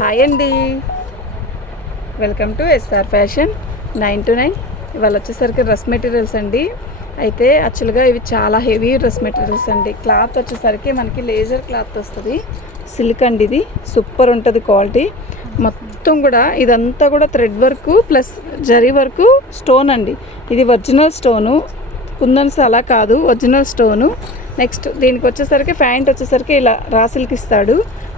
Hi అండి, welcome to S R fashion 9 to 9. ఇవాళ వచ్చేసరికి డ్రెస్ మెటీరియల్స్ అండి. అయితే యాక్చువల్గా ఇవి చాలా హెవీ డ్రెస్ మెటీరియల్స్ అండి. క్లాత్ వచ్చేసరికి మనకి లేజర్ క్లాత్ వస్తుంది, సిల్క్ అండి. ఇది సూపర్ ఉంటుంది క్వాలిటీ. మొత్తం కూడా ఇదంతా కూడా thread work plus zari work stone అండి. ఇది ఒరిజినల్ స్టోను, కుందన్స్ అలా కాదు, ఒరిజినల్ స్టోను. నెక్స్ట్ దీనికి వచ్చేసరికి ప్యాంట్ వచ్చేసరికి ఇలా రాసిల్కి ఇస్తాడు.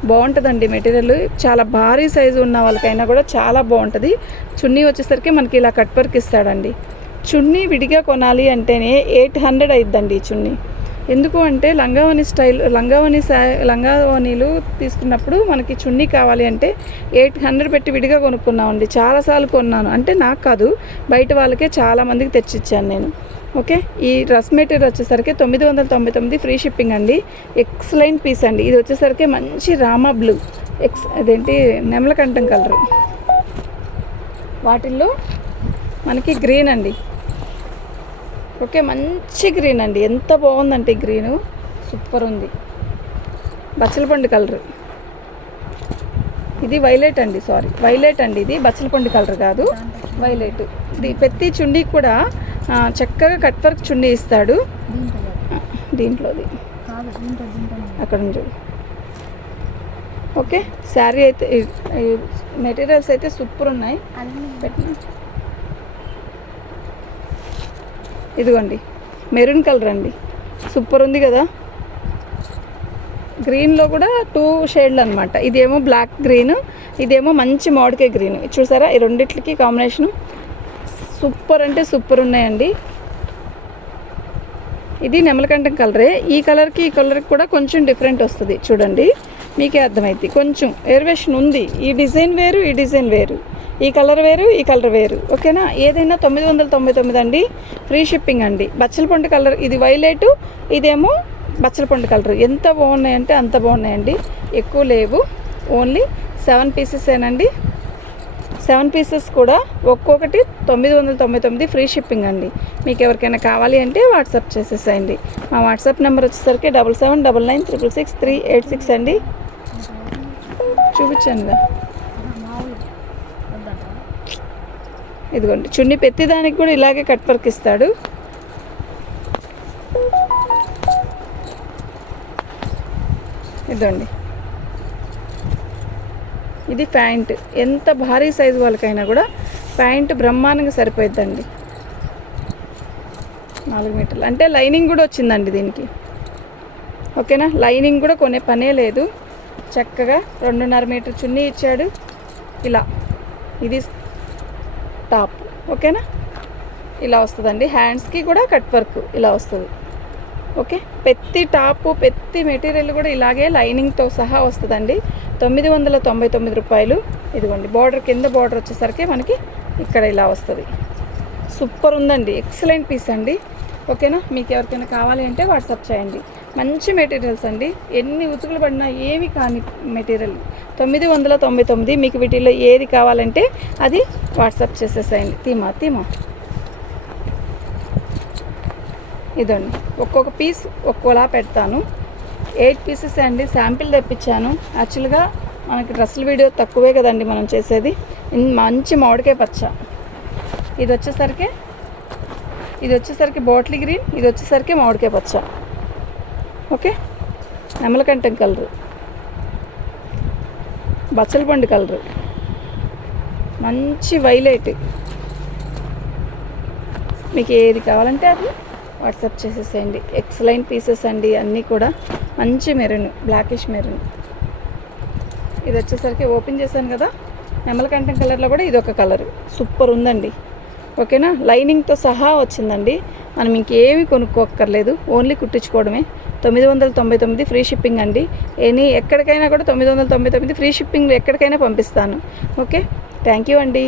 బాగుంటుందండి మెటీరియల్. చాలా భారీ సైజు ఉన్న వాళ్ళకైనా కూడా చాలా బాగుంటుంది. చున్నీ వచ్చేసరికి మనకి ఇలా కట్ వర్క్ ఇస్తాడండి. చున్నీ విడిగా కొనాలి అంటేనే 800 అయిద్దండి ఈ చున్నీ. ఎందుకు అంటే లంగావని స్టైల్, లంగావనీలు తీసుకున్నప్పుడు మనకి చున్నీ కావాలి అంటే 800 పెట్టి విడిగా కొనుక్కున్నామండి. చాలాసార్లు కొన్నాను, అంటే నాకు కాదు బయట వాళ్ళకే చాలామందికి తెచ్చిచ్చాను నేను. ఓకే, ఈ డ్రెస్ మెటీరియల్ వచ్చేసరికి 999 ఫ్రీ షిప్పింగ్ అండి. ఎక్సలెంట్ పీస్ అండి. ఇది వచ్చేసరికి మంచి రామా బ్లూ, అదేంటి నెమలకంఠం కలరు, వాటిల్లో మనకి గ్రీన్ అండి. ఓకే, మంచి గ్రీన్ అండి. ఎంత బాగుందంటే గ్రీను సూపర్ ఉంది. బచ్చలపండు కలరు, ఇది వైలెట్ అండి, వైలెట్ అండి. ఇది బచ్చలపండు కలర్ కాదు, వైలెట్. ఇది ప్రతి చున్నీ కూడా చక్కగా కట్ వర్క్ చున్నీ ఇస్తాడు. దీంట్లోది అక్కడ చూడు. ఓకే, శారీ అయితే మెటీరియల్స్ అయితే సూపర్ ఉన్నాయి. ఇదిగోండి మెరూన్ కలర్ అండి, సూపర్ ఉంది కదా. గ్రీన్లో కూడా 2 షేడ్లు అనమాట. ఇదేమో బ్లాక్ గ్రీన్, ఇదేమో మంచి మామిడికాయ గ్రీన్. చూసారా, ఈ రెండిట్లకి కాంబినేషను సూపర్ అంటే సూపర్ ఉన్నాయండి. ఇది నెమలకంఠం కలరే. ఈ కలర్కి ఈ కలర్కి కూడా కొంచెం డిఫరెంట్ వస్తుంది, చూడండి మీకే అర్థమైంది. కొంచెం వేరియేషన్ ఉంది. ఈ డిజైన్ వేరు, ఈ డిజైన్ వేరు, ఈ కలర్ వేరు, ఈ కలర్ వేరు. ఓకేనా, ఏదైనా 999 అండి, ఫ్రీ షిప్పింగ్ అండి. బచ్చలపండు కలర్, ఇది వైలెట్, ఇదేమో బచ్చలపండు కలర్. ఎంత బాగున్నాయంటే అంత బాగున్నాయండి. ఎక్కువ లేవు, ఓన్లీ 7 పీసెసేనండి. 7 పీసెస్ కూడా ఒక్కొక్కటి 999 ఫ్రీ షిప్పింగ్ అండి. మీకు ఎవరికైనా కావాలి అంటే వాట్సాప్ చేసేసేయండి. మా వాట్సాప్ నెంబర్ వచ్చేసరికి 7799666386 అండి. చూపించండి. ఇదిగోండి చున్నీ పెట్టి దానికి కూడా ఇలాగే కట్ వర్క్ ఇస్తాడు. ఇదండి, ఇది ప్యాంట్. ఎంత భారీ సైజు వాళ్ళకైనా కూడా ప్యాంట్ బ్రహ్మాండంగా సరిపోయిద్దండి. 4 మీటర్లు అంటే లైనింగ్ కూడా వచ్చిందండి దీనికి. ఓకేనా, లైనింగ్ కూడా కొనే పనే లేదు. చక్కగా 2.5 మీటర్ చున్నీ ఇచ్చాడు. ఇలా ఇది టాప్. ఓకేనా, ఇలా వస్తుందండి. హ్యాండ్స్కి కూడా కట్ వర్క్ ఇలా వస్తుంది. ఓకే, ప్రతి టాపు ప్రతి మెటీరియల్ కూడా ఇలాగే లైనింగ్తో సహా వస్తుందండి. 999 రూపాయలు. ఇదిగోండి బార్డర్, కింద బార్డర్ వచ్చేసరికి మనకి ఇక్కడ ఇలా వస్తుంది. సూపర్ ఉందండి, ఎక్సలెంట్ పీస్ అండి. ఓకేనా, మీకు ఎవరికైనా కావాలి అంటే వాట్సాప్ చేయండి. మంచి మెటీరియల్స్ అండి, ఎన్ని ఉతుకులు పడినా ఏమి కాని మెటీరియల్. 999. మీకు వీటిల్లో ఏది కావాలంటే అది వాట్సాప్ చేసేసేయండి. తీమా ఇదండి, ఒక్కొక్క పీస్ ఒక్కోలా పెడతాను. 8 పీసెస్ అండి, శాంపిల్ తెప్పించాను. యాక్చువల్గా మనకి డ్రెస్సుల వీడియో తక్కువే కదండి మనం చేసేది. మంచి మామిడికాయ పచ్చ. ఇది వచ్చేసరికి బాటిల్ గ్రీన్, ఇది వచ్చేసరికి మామిడికాయ పచ్చ. ఓకే, నెమలకంఠం కలరు, బచ్చలపండు కలరు, మంచి వైలెట్. మీకు ఏది కావాలంటే అది వాట్సాప్ చేసేసేయండి. ఎక్సలెంట్ పీసెస్ అండి అన్నీ కూడా. మంచి మెరూన్, బ్లాకిష్ మెరూన్. ఇది వచ్చేసరికి ఓపెన్ చేశాను కదా, నెమలకంఠం కలర్లో కూడా ఇది ఒక కలరు. సూపర్ ఉందండి. ఓకేనా, లైనింగ్తో సహా వచ్చిందండి. మనం ఇంకేమీ కొనుక్కోక్కర్లేదు, ఓన్లీ కుట్టించుకోవడమే. 999 ఫ్రీ షిప్పింగ్ అండి. ఎక్కడికైనా కూడా 999 ఫ్రీ షిప్పింగ్, ఎక్కడికైనా పంపిస్తాను. ఓకే, థ్యాంక్ యూ అండి.